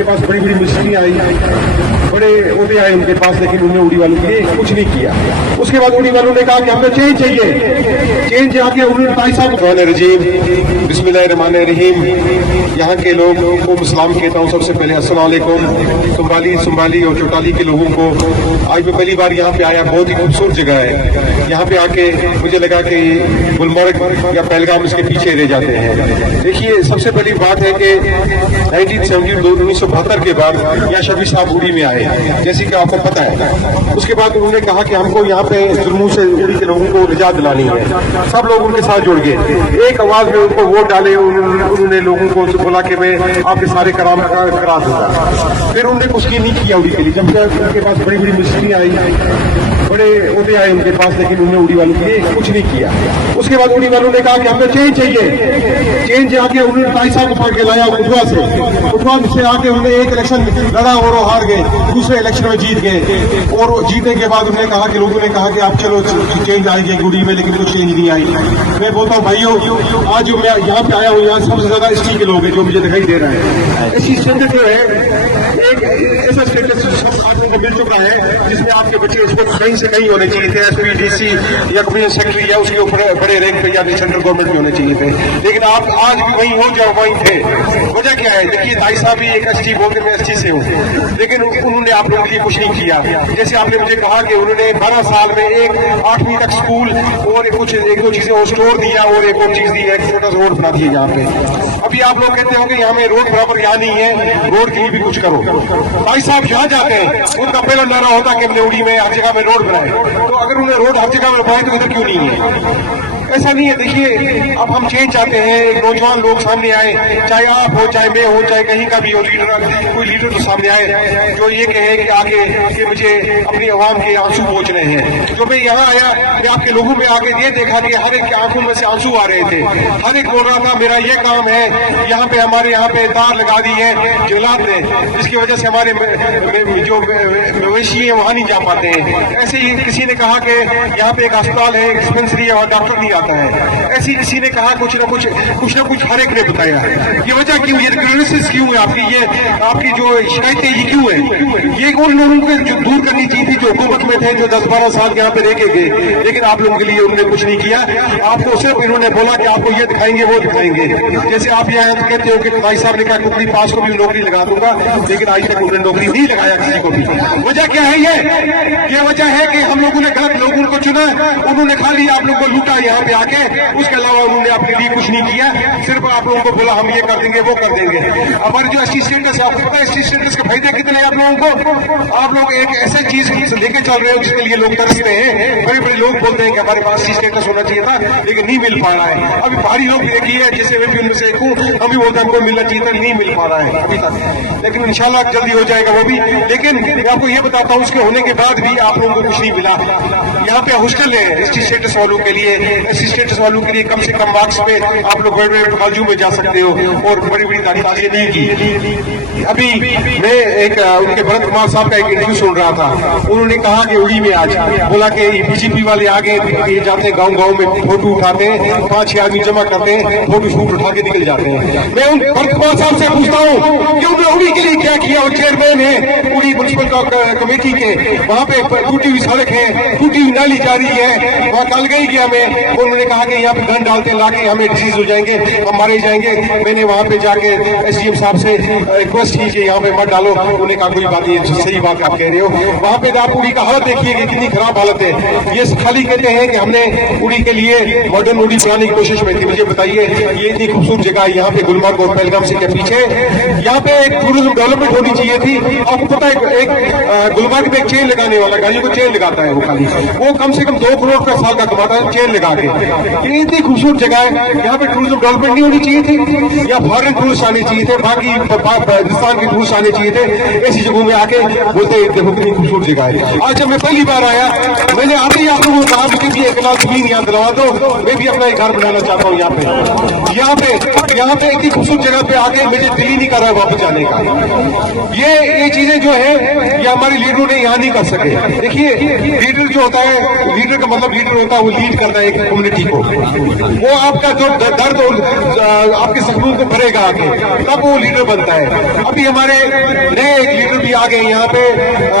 उनके पास बड़ी बड़ी मुश्किलें आई, बड़े ओहदे आए उनके पास, लेकिन उन्होंने उड़ी वालों के लिए कुछ नहीं किया। उसके बाद उड़ी वालों ने कहा कि हमें चेंज चाहिए। चेंज आके उन्होंने भाई साहब रजीम बिस्मिल्लाहिर्रहमानिर्रहीम। यहाँ के लोगों को सलाम कहता हूँ। सबसे पहले अस्सलाम वालेकुम। संभाली और चौटाली के लोगों को आज मैं पहली बार यहाँ पे आया। बहुत ही खूबसूरत जगह है। यहाँ पे आके मुझे लगा कि गुलमर्ग या पहलगाम इसके पीछे रह जाते हैं। देखिए, सबसे पहली बात है कि 1972 के बाद यहाँ शफी साहब उड़ी में आए, जैसे कि आपको पता है। उसके बाद उन्होंने कहा कि हमको यहाँ पे जुल्मों से उड़ी के लोगों को निजात दिलानी है। सब लोग उनके साथ जुड़ गए, एक आवाज में उनको वोट डाले। उन्होंने लोगों को बोला कि मैं आपके सारे कराम करा दूंगा। फिर उन्होंने कुछ नहीं किया उड़ी के लिए। जब उनके पास बड़ी बड़ी मुश्किलें आई, बड़े ओहदे आए उनके पास, लेकिन उन्होंने उड़ी वालों के लिए कुछ नहीं किया। उसके बाद उड़ी वालों ने कहा कि हमें चेंज चाहिए। चेंज आके उन्होंने भाई साहब को पकड़ के लाया उठवा से आके उन्होंने एक इलेक्शन लड़ा और वो हार गए। दूसरे इलेक्शन में जीत गए और जीतने के बाद उन्होंने कहा कि लोगों ने कहा कि आप चलो चेंज आएगी गुड़ी में, लेकिन कुछ चेंज नहीं आई। मैं बोलता हूँ भाइयों, आज जो मैं यहाँ पे आया हूँ, यहाँ सबसे ज्यादा एसटी के लोग हैं जो मुझे दिखाई दे रहे हैं। एसटी स्टेटस जो है एक ऐसा स्टेटस सब आदमियों को मिल चुका है जिसमें आपके बच्चे उसको कहीं से कहीं होने चाहिए थे। एसपी, डीसी या कम्युनिटी सेक्रेटरी या उसके ऊपर बड़े रैंक पे या सेंट्रल गवर्नमेंट में होने चाहिए थे, लेकिन आप आज भी वहीं हो जो वहीं थे। वजह क्या है? देखिए, भाई साहब भी एक एसटी बोलते मैं एसटी से हूँ, लेकिन उन्होंने आप लोगों के लिए कुछ नहीं किया। जैसे आपने मुझे कहा कि उन्होंने 12 साल में एक 8वीं तक स्कूल और कुछ एक दो चीजें और स्टोर दिया और एक और चीज दी है, एक छोटा सा रोड बना दिया यहाँ पे। अभी आप लोग कहते हो कि यहाँ में रोड बराबर यहाँ नहीं है, रोड के लिए भी कुछ करो। भाई साहब जहाँ जाते हैं उनका पहला नारा होता है कि उड़ी में हर जगह में रोड बनाए। तो अगर उन्हें रोड हर जगह में बनाए तो इधर क्यों नहीं है? ऐसा नहीं है। देखिए, अब हम चेंज चाहते हैं। एक नौजवान लोग सामने आए, चाहे आप हो, चाहे मैं हो, चाहे कहीं का भी हो लीडर, कोई लीडर तो सामने आए जो ये कहे कि आगे कि मुझे अपनी आवाम के आंसू पहुंच रहे हैं। जो मैं यहाँ आया, मैं आपके लोगों में आके ये देखा कि हर एक की आंखों में से आंसू आ रहे थे। हर एक बोल रहा था मेरा ये काम है, यहाँ पे हमारे यहाँ पे तार लगा दी है जंगलात ने, जिसकी वजह से हमारे जो मवेशी है वहां नहीं जा पाते हैं। ऐसे ही किसी ने कहा कि यहाँ पे एक अस्पताल है, डिस्पेंसरी है, वहाँ डॉक्टर नहीं आता है। ऐसी किसी ने कहा कुछ ना कुछ हर एक ने बताया। ये वजह क्यों? ये ग्रीवेंसेस क्यों है आपकी? ये आपकी जो शिकायतें ये क्यों है? ये उन लोगों को जो दूर करनी चाहिए थी जो हुकूमत में थे, जो 10-12 साल यहाँ पे रह के गए, लेकिन आप लोगों के लिए उन्होंने कुछ नहीं किया। आपको सिर्फ इन्होंने बोला कि आपको ये दिखाएंगे वो दिखाएंगे। जैसे आप यहाँ कहते हो कि भाई साहब ने कहा कुकड़ी पास को भी नौकरी लगा दूंगा, लेकिन आज तक उन्होंने नौकरी नहीं लगाया किसी को भी। वजह क्या है? ये वजह है कि हम लोगों ने गलत लोगों को चुना। उन्होंने खाली आप लोगों को लूटा यहाँ पे आके, उसके अलावा उन्होंने आपके लिए कुछ नहीं किया। सिर्फ आप लोगों को बोला हम ये कर देंगे वो कर देंगे। हमारे जो एसटी स्टेटस है, आपको पता है एसटी स्टेटस के फायदे कितने हैं आप लोगों को? आप लोग एक ऐसे चीज लेके चल रहे हो जिसके लिए लोग तरसते हैं। बड़े बड़े लोग बोलते हैं कि हमारे पास एसटी स्टेटस होना चाहिए था, लेकिन नहीं मिल पा रहा है। अभी भारी लोग देखिए, जैसे मैं भी उनमें से एक हूँ, हम भी बोलते हैं हमको मिलना चाहिए था, नहीं मिल पा रहा है अभी तक, लेकिन इंशाल्लाह जल्दी हो जाएगा वो भी। लेकिन मैं आपको ये बताता हूँ, उसके होने के बाद भी आप लोगों को कुछ नहीं मिला। यहाँ पे हॉस्टल है एसटी स्टेटस वालों के लिए। एसटी स्टेटस वालों के लिए कम से कम मार्क्स पे आप लोग बड़े बड़े कॉलेजों में जा सकते हो और बड़ी बड़ी तारीखें नहीं की। अभी मैं एक उनके भरत कुमार साहब का एक इंटरव्यू सुन रहा था। उन्होंने कहा कि उड़ी में आज बोला कि बीजेपी वाले आगे जाते हैं, गाँव में फोटो उठाते हैं, 5-6 आदमी जमा करते हैं, फोटो शूट उठा के निकल जाते हैं। मैं उन भरत कुमार साहब से पूछता हूँ कि उन्होंने उड़ी के लिए क्या किया? और चेयरमैन है उड़ी म्युनिसिपल कमेटी के, वहाँ पे टूटी हुई सड़क है, टूटी हुई नाली जा रही है, वहाँ कल गई गया मैं। उन्होंने कहा कि यहाँ पे गन डालते लाके हमें डिजीज हो जाएंगे, हम मारे जाएंगे। मैंने वहाँ पे जाके एसडीएम साहब से रिक्वेस्ट की कि यहाँ पे मत डालो। उन्होंने कहा कोई बात नहीं, सही बात आप कह रहे हो। वहाँ पे आप उड़ी का हालत देखिए कि कितनी खराब हालत है। ये खाली कहते हैं कि हमने उड़ी के लिए मॉडर्न उड़ी बनाने की कोशिश में थी। मुझे बताइए, ये इतनी खूबसूरत जगह है यहाँ पे गुलमर्ग और पहलगाम से के पीछे, यहाँ पे एक टूरिज्म डेवलपमेंट होनी चाहिए थी। आपको पता है एक गुलमर्ग में एक चेन लगाने वाला, गाड़ियों को चेन लगाता है वो खाली, वो कम से कम 2 करोड़ का साल का कमाता है चेन लगा के। ये इतनी खूबसूरत जगह है, यहाँ पे टूरिज्म डेवलपमेंट नहीं होनी चाहिए थी, या फॉरेन टूरिस्ट आने चाहिए थे, बाकी हिंदुस्तान के टूरिस्ट आने चाहिए थे। ऐसी जगहों में आके बोलते देखो कितनी खूबसूरत जगह है। आज जब मैं पहली बार आया, मैंने आते ही आप लोगों को कहा कि एक लाख जमीन यहाँ दिलवा दो, मैं भी अपना एक घर बनाना चाहता हूँ यहाँ पे। यहाँ पे इतनी खूबसूरत जगह पे आके मुझे दिल ही नहीं कर रहा है वापस जाने का। ये चीजें जो है ये हमारे लीडरों ने यहाँ नहीं कर सके। देखिए लीडर जो होता है, लीडर का मतलब लीडर होता है वो लीड करता है एक कम्युनिटी को, वो आपका जो दर्द और आपके सपनों को भरेगा आगे, तब वो लीडर बनता है। अभी हमारे नए एक लीडर भी आ गए यहाँ पे,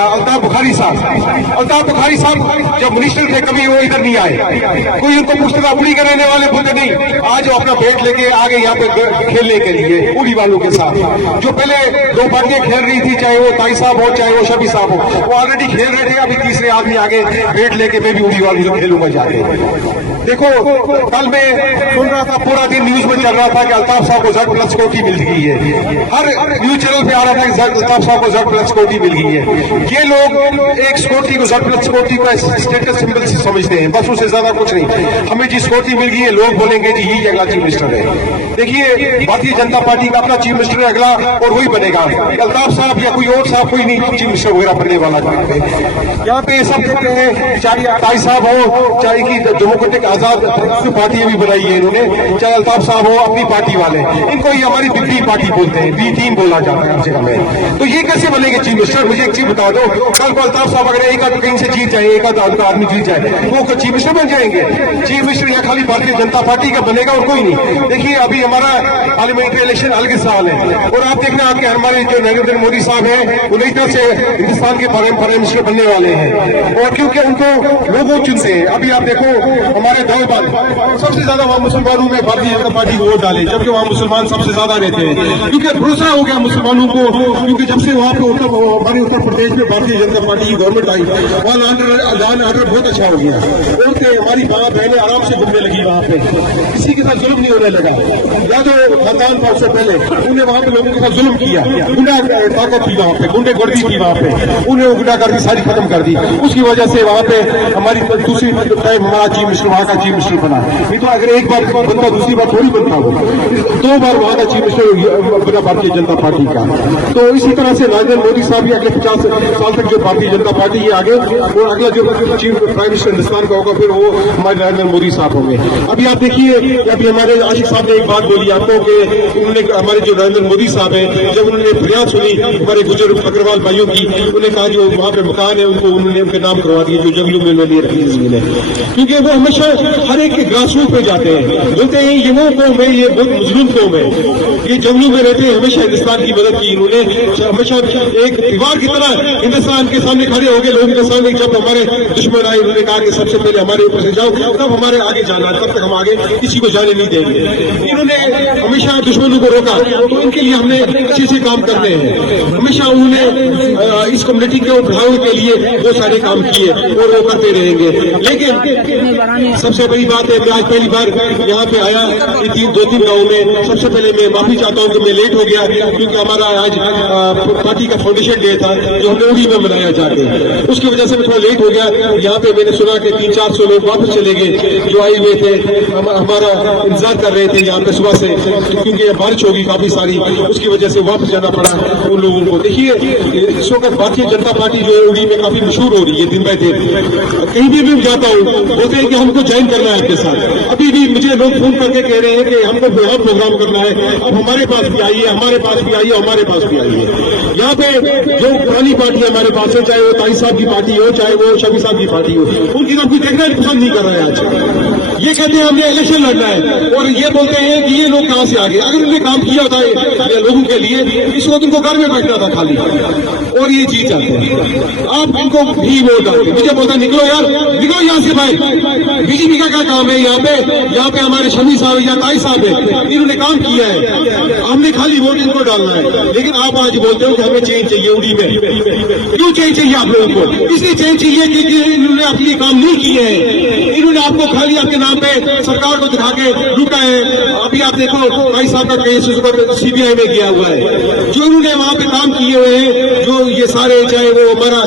अल्ताफ बुखारी साहब। अल्ताफ बुखारी साहब जब मिनिस्टर थे कभी वो इधर नहीं आए, कोई उनको पूछता उड़ी के रहने वाले बोलते नहीं, आज वो अपना बैट लेके आ गए यहाँ पे खेलने के लिए उड़ी वालों के साथ। जो पहले दो पार्टियां खेल रही थी, चाहे वो ताई साहब हो चाहे वो शफी साहब हो, वो ऑलरेडी खेल रहे थे, अभी तीसरे आदमी आगे बैट लेके मैं भी उड़ी वालों से खेलूंगा जाके। देखो कल मैं सुन रहा था, पूरा दिन न्यूज में चल रहा था कि अल्ताफ साहब को Z+ कोटी मिल गई है, हर न्यूज चैनल पे आ रहा था कि अल्ताफ साहब को Z+ कोटी मिल गई है। ये लोग एक स्कूटी को Z+ कोटी को स्टेटस सिंबल से समझते हैं, बस उससे ज्यादा कुछ नहीं। हमें जिस कोटी मिल गई है लोग बोलेंगे जी यही अगला चीफ मिनिस्टर है। देखिए भारतीय जनता पार्टी का अपना चीफ मिनिस्टर है अगला, और वही बनेगा। अल्ताफ साहब या कोई और साहब कोई नहीं चीफ मिनिस्टर वगैरह बनने वाला यहाँ पे सब कहते हैं, चाहे ताई साहब हो, चाहे की डेमोक्रेटिक आजाद पार्टी भी बनाई है इन्होंने, चाहे अल्ताफ साहब हो अपनी पार्टी वाले, इनको ही हमारी बिग पार्टी बोलते हैं, B3 बोला जाता है हर जगह में। तो ये कैसे बनेंगे चीफ मिनिस्टर? मुझे एक चीज बता दो, कल को अल्ताफ साहब अगर एक आध कहीं से जीत जाए, एक आध आदमी जीत जाए, वो चीफ मिनिस्टर बन जाएंगे? चीफ मिनिस्टर या खाली भारतीय जनता पार्टी का बनेगा और कोई नहीं। देखिए अभी हमारा पार्लियामेंट्री इलेक्शन अलग साल है, और आप देखना आपके हमारे जो नरेंद्र मोदी साहब है वो नई तरह से हिंदुस्तान के प्राइम मिनिस्टर बनने वाले हैं, और क्योंकि उनको लोग चुनते हैं। अभी आप देखो हमारे दौलबाद सबसे ज्यादा वहां मुसलमानों में भारतीय जनता पार्टी को वोट डाले, जबकि वहां मुसलमान सबसे ज्यादा रहते हैं, क्योंकि भरोसा हो गया मुसलमानों को, क्योंकि जब से वहां पे हमारे उत्तर प्रदेश में भारतीय जनता पार्टी की गवर्नमेंट आई, वहां लॉ ऑर्डर बहुत अच्छा हो गया। औरतें हमारी माँ बहनें आराम से घूमने लगी वहां पे, किसी के साथ जुल्म नहीं होने लगा। या तो खानदान 500 पहले उन्हें वहां पे लोगों के साथ जुल्म किया, गुंडा ताकत थी वहां पे, गुंडे गर्दी थी वहां पे, उन्हें गुंडागर्दी सारी खत्म कर दी। उसकी वजह से वहां पे हमारी दूसरी टाइम हमारा चीफ मिनिस्टर वहां का चीफ मिनिस्टर बना। नहीं तो अगर एक बार बनता दूसरी बार थोड़ी बनता हो, 2 बार वहां का चीफ मिनिस्टर बना भारतीय जनता पार्टी का। तो इसी तरह से नरेंद्र मोदी साहब भी अगले 50 साल तक जो भारतीय जनता पार्टी है आगे, और अगला जो चीफ प्राइम मिनिस्टर हिंदुस्तान का होगा फिर वो हमारे नरेंद्र मोदी साहब होंगे। अभी आप देखिए, अभी हमारे आशिक साहब ने एक बात बोली आपको कि उन्होंने, हमारे जो नरेंद्र मोदी साहब है, जब उन्होंने फरियाद सुनी हमारे गुजर अग्रवाल भाइयों की, उन्होंने कहा जो वहां पे मकान है उनको उन्होंने उनके नाम करवा दिए, जो जंगलों में उन्होंने रखी जमीन है, क्योंकि वो हमेशा हर एक के ग्रास रूट पे जाते हैं, बोलते हैं ये वो कौम है, ये बहुत मजलूम कौम है, ये जंगलों में रहते हैं, हमेशा हिंदुस्तान की मदद की इन्होंने, हमेशा एक दीवार की तरह हिंदुस्तान के सामने खड़े हो गए लोगों के सामने। जब हमारे दुश्मन आए उन्होंने कहा कि सबसे पहले हमारे ऊपर से जाओ, तब हमारे आगे जाना, तब तक हम आगे किसी को जाने नहीं देंगे। इन्होंने हमेशा दुश्मनों को रोका, तो इनके लिए हमने अच्छे से काम करने हैं। हमेशा उन्होंने इस कम्युनिटी को बढ़ाने के लिए बहुत सारे काम किए और वो करते रहेंगे। लेकिन सबसे बड़ी बात है, मैं आज पहली बार यहाँ पे आया 2-3 गाँव में। सबसे पहले मैं माफी चाहता हूँ कि मैं लेट हो गया, क्योंकि हमारा आज पार्टी का फाउंडेशन डे था जो हमने उड़ी में मनाया जाके, उसकी वजह से मैं थोड़ा लेट हो गया। यहाँ पे मैंने सुना कि 300-400 लोग वापस चले गए जो आए हुए थे, हमारा इंतजार कर रहे थे यहाँ पे सुबह से, क्योंकि बारिश होगी काफी सारी, उसकी वजह से वापस जाना पड़ा उन लोगों को। देखिए इस वक्त भारतीय जनता पार्टी जो है उड़ी में काफी मशहूर हो रही है दिन ब दिन। कहीं भी मैं जाता हूँ बोलते हैं कि हमको ज्वाइन करना है आपके साथ। अभी भी मुझे लोग फोन करके कह रहे हैं कि हमको बहुत प्रोग्राम करना है, अब हमारे पास भी आइए, हमारे पास भी आइए, हमारे पास भी आइए। यहाँ पे जो पुरानी पार्टी हमारे पास है, चाहे वो ताई साहब की पार्टी हो, चाहे वो शफी साहब की पार्टी हो, उनकी तो कोई देखना पसंद नहीं कर रहा है आज। ये कहते हैं हमने इलेक्शन लड़ना है, और ये बोलते हैं कि ये लोग कहां से आ गए। अगर उन्होंने काम किया होता है लोगों के लिए, इस वक्त उनको घर में बैठना था खाली, और ये जीत जाते हैं। आप इनको भी वोट डालते, मुझे बोलता निकलो यार, निकलो यहाँ से भाई। बीजेपी का क्या काम है यहाँ पे? यहाँ पे हमारे शमी साहब या ताई साहब है, इन्होंने काम किया है, हमने खाली वोट इनको डालना है। लेकिन आप आज बोलते हो कि हमें चेंज चाहिए उड़ी में। क्यों चेंज चाहिए आप लोगों को? इसलिए चेंज चाहिए कि इन्होंने अपनी काम नहीं किए हैं, इन्होंने आपको खाली आपके नाम पे सरकार को दिखा के लूटा है। अभी आप देखो ताई साहब का केस CBI में गया हुआ है, जो इन्होंने वहां पे काम किए हुए हैं, जो ये सारे, चाहे वो हमारा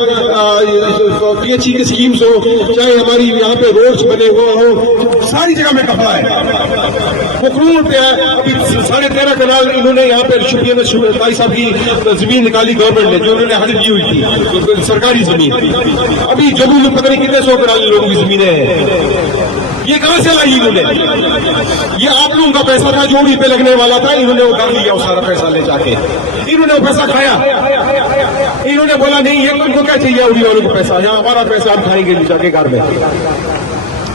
PHE की स्कीम्स हो, चाहे हमारी यहाँ पे रोड्स बने हुए हो, सारी जगह में कपड़ा है, वो करोड़ पे है। अभी 13.5 कनाल इन्होंने यहाँ पे शुपिया में ताई साहब की जमीन निकाली गवर्नमेंट ने, जो उन्होंने हड़प की हुई थी सरकारी जमीन। अभी जम्मू में पता नहीं कितने 100 कनाल लोगों की जमीनें हैं। ये कहां से लाई इन्होंने? ये आप लोगों का पैसा था जो उड़ी पे लगने वाला था, इन्होंने वो कर लिया, वो सारा पैसा ले जाके इन्होंने वो पैसा खाया। इन्होंने बोला नहीं, ये उनको क्या चाहिए उड़ी वालों को पैसा, यहाँ हमारा पैसा हम खाएंगे ले जाके घर में।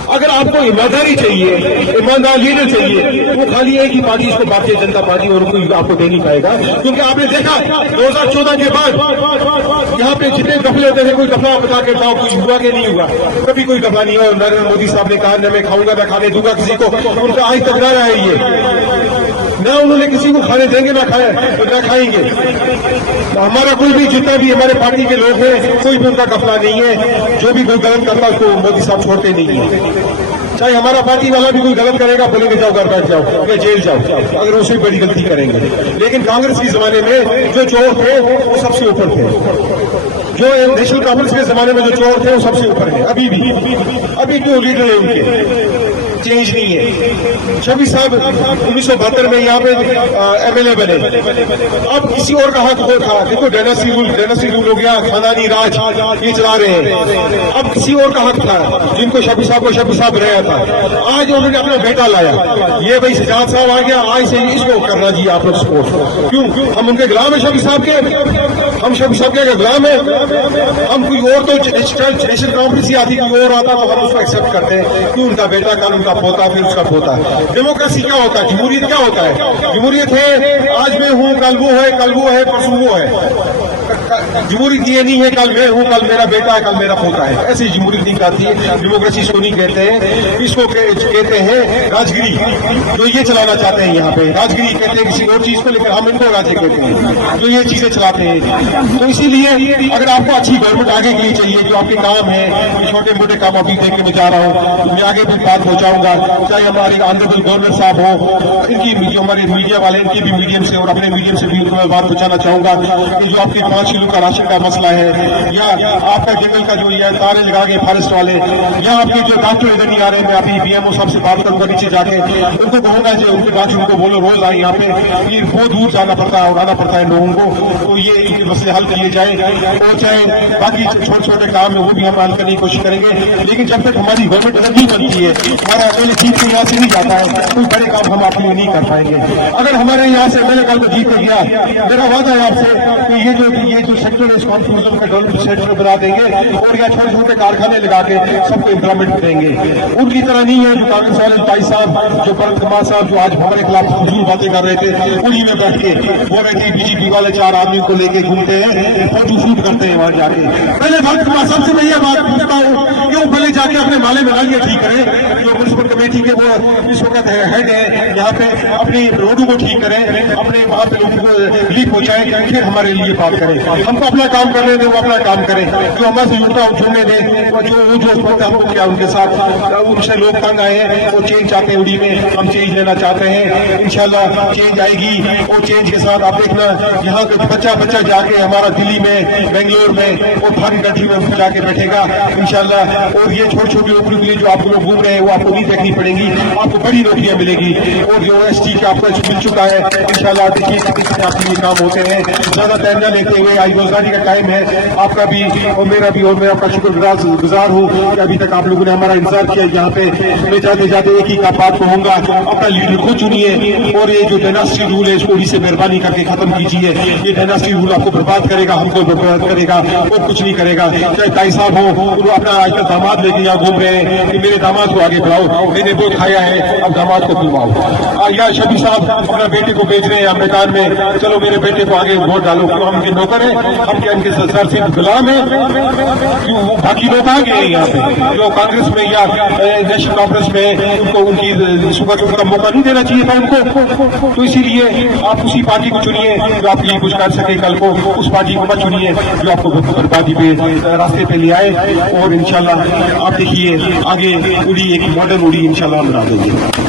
अगर आपको ईमानदारी चाहिए, ईमानदार लीडर चाहिए, वो खाली एक ही पार्टी, इसको भारतीय जनता पार्टी, और कोई आपको दे नहीं पाएगा। क्योंकि आपने देखा 2014 के बाद यहाँ पे जितने दफले होते थे, कोई दफला बता के बताओ कुछ हुआ कि नहीं हुआ? कभी कोई दफला नहीं हुआ। नरेंद्र मोदी साहब ने कहा न मैं खाऊंगा न खाने दूंगा किसी को, उनका आज तक ना रहा है ये, ना उन्होंने किसी को खाने देंगे ना खाएंगे। तो हमारा कोई भी, जितना भी हमारे पार्टी के लोग हैं, कोई भी उनका गफला नहीं है। जो भी कोई गलत करता है उसको मोदी साहब छोड़ते नहीं है। चाहे हमारा पार्टी वाला भी कोई गलत करेगा, बोलेंगे जाओ घर बैठ जाओ या जेल जाओ, अगर उससे बड़ी गलती करेंगे। लेकिन कांग्रेस के जमाने में जो चोर थे वो सबसे ऊपर थे। जो नेशनल कांफ्रेंस के जमाने में जो चोर थे वो सबसे ऊपर है। अभी क्यों लीडर है उनके चेंज नहीं है। शफी साहब 1972 में यहाँ पे एमएलए बने। अब किसी और का हक हो था। देखो डायनास्टी रूल हो गया, खानदानी राज ये चला रहे हैं। अब किसी और का हक था, जिनको शफी साहब रहा था। आज उन्होंने अपना बेटा लाया, ये भाई सजाद साहब आ गया, आज से इसको करना चाहिए आप लोग सपोर्ट। क्यों? हम उनके गुलाम है शफी साहब के, हम शफी साहब के गुलाम है। हम कोई और तो नेशनल कॉन्फ्रेंस ही आती, कोई और आता तो हम उसको एक्सेप्ट करते हैं। क्यों? उनका बेटा कल उनका पोता, फिर उसका पोता। डेमोक्रेसी क्या होता है? जमहूरियत क्या होता है? जमहूरियत है आज मैं हूँ, कल वो है, परसों वो है। जमहूरियत ये नहीं है कल मैं हूँ, कल मेरा बेटा है, कल मेरा पोता है। ऐसी जमहूरियत नहीं करती है। डेमोक्रेसी इसको नहीं कहते हैं, इसको कहते हैं राजगिरी। जो ये चलाना चाहते हैं यहाँ पे राजगिरी कहते हैं किसी और चीज को, लेकर हम इनको राजे कहते हैं, जो ये चीजें चलाते हैं। तो इसीलिए अगर आपको अच्छी गवर्नमेंट आगे के लिए चाहिए, जो आपके काम है, छोटे मोटे काम अभी देख के मैं जा रहा हूँ, मैं आगे भी बात पहुंचाऊंगा। चाहे हमारे ऑनरेबल गवर्नर साहब हो, इनकी जो हमारे मीडिया वाले, इनके भी मीडियम से और अपने मीडियम से भी उनको मैं बात पहुंचाना चाहूंगा कि जो आपके 5 किलो का राशन का मसला है, या आपका जंगल का जो ये तारे लगा के फॉरेस्ट वाले, या आपके जो डॉक्टर इधर नहीं आ रहे, मैं अभी बीएमओ साहब से बात करूंगा नीचे जाके, उनको कहूंगा जो उनके डॉक्टर उनको बोलो रोज आए यहाँ पे, ये बहुत दूर जाना पड़ता है और आना पड़ता है लोगों को। तो ये इनके मसले हल किए जाए, और चाहे बाकी छोटे छोटे काम है वो भी हम हल करने की कोशिश करेंगे। लेकिन जब तक हमारी गवर्नमेंट नहीं बनती है, हमारा एमएलए जीत के यहाँ से नहीं जाता है, कोई बड़े काम हम आपके लिए नहीं कर पाएंगे। अगर हमारे यहाँ से एमएलए कल को जीत कर गया, मेरा वादा है आपसे कि ये जो सेक्टर है इसको हम टूरिज्म का डेवलपमेंट सेंटर बना देंगे, और यहाँ छोटे छोटे कारखाने लगा के सबको एम्प्लॉयमेंट देंगे। उनकी तरह नहीं है जो कांग्रेस वाले भाई साहब, जो भरत कुमार साहब, जो आज हमारे खिलाफ फजूल बातें कर रहे थे, उन्हीं में बैठ के बोल रहे थे बीजेपी वाले 4 आदमी को लेके घूमते हैं, फोटो शूट करते हैं वहां जाके। पहले भरत कुमार साहब से मैं ये बात पूछता हूँ, क्यों पहले जाके अपने माले में डालिए, ठीक करें, जो म्यूनिसिपल कमेटी के वो इस वक्त हेड है यहाँ पे, अपनी रोडों को ठीक करें, अपने वहां पे लोगों को रिलीफ पहुंचाए, फिर हमारे लिए बात करें। हमको अपना काम करने दें, वो अपना काम करें, जो हमारे से जुड़ता जुड़ने दें, और जो हमको क्या उनके साथ उनसे लोग तंग आए हैं, वो चेंज चाहते हैं उड़ी में, हम चेंज लेना चाहते हैं। इंशाल्लाह चेंज आएगी, और चेंज के साथ आप देखना यहाँ के बच्चा जाके हमारा दिल्ली में, बेंगलोर में और फॉरेन कंट्री में जाके बैठेगा इंशाल्लाह। और ये छोटी छोटी नौकरियों के लिए जो आप लोग घूम रहे हैं वो आपको नहीं देखनी पड़ेगी, आपको बड़ी नौकरियां मिलेगी। और जो एसटी का आपको मिल चुका है इंशाल्लाह, देखिए आपके लिए काम होते हैं। ज्यादा टाइम न लेते हुए, आज रोजगारी का टाइम है, आपका भी और मेरा भी, और मैं आपका शुक्रगुजार हूँ कि अभी तक आप लोगों ने हमारा इंतजार किया यहाँ पे। मैं जाते जाते एक ही का बात कहूंगा, अपना लीडर खुद चुनिए, और ये जो डायनास्टी रूल है इसको से मेहरबानी करके खत्म कीजिए। ये डायनास्टी रूल आपको बर्बाद करेगा, हमको बर्बाद करेगा, और कुछ नहीं करेगा। चाहे ताई साहब हो, वो अपना आजकल दामाद लेके यहाँ घूम रहे हैं कि मेरे दामाद को आगे बढ़ाओ, मैंने वो खाया है अब दामाद को बुलवाओ। या शफी साहब अपना बेटे को भेज रहे हैं मैदान में, चलो मेरे बेटे को आगे वोट डालो, क्यों हम इनके नौकर हैं, हम क्या इनके सर से गुलाम है? क्यों बाकी लोग आ गए यहाँ पे जो कांग्रेस में या नेशनल कांफ्रेंस में, उनको उनकी सुबह का मौका नहीं देना चाहिए था उनको। तो इसीलिए आप उसी पार्टी को चुनिए जो आपके लिए कुछ कर सके कल को, उस पार्टी को मत चुनिए जो आपको बर्बादी पे रास्ते पे ले आए। और इंशाल्लाह आप देखिए आगे उड़ी एक मॉडर्न उड़ी इंशाल्लाह हम बना देंगे।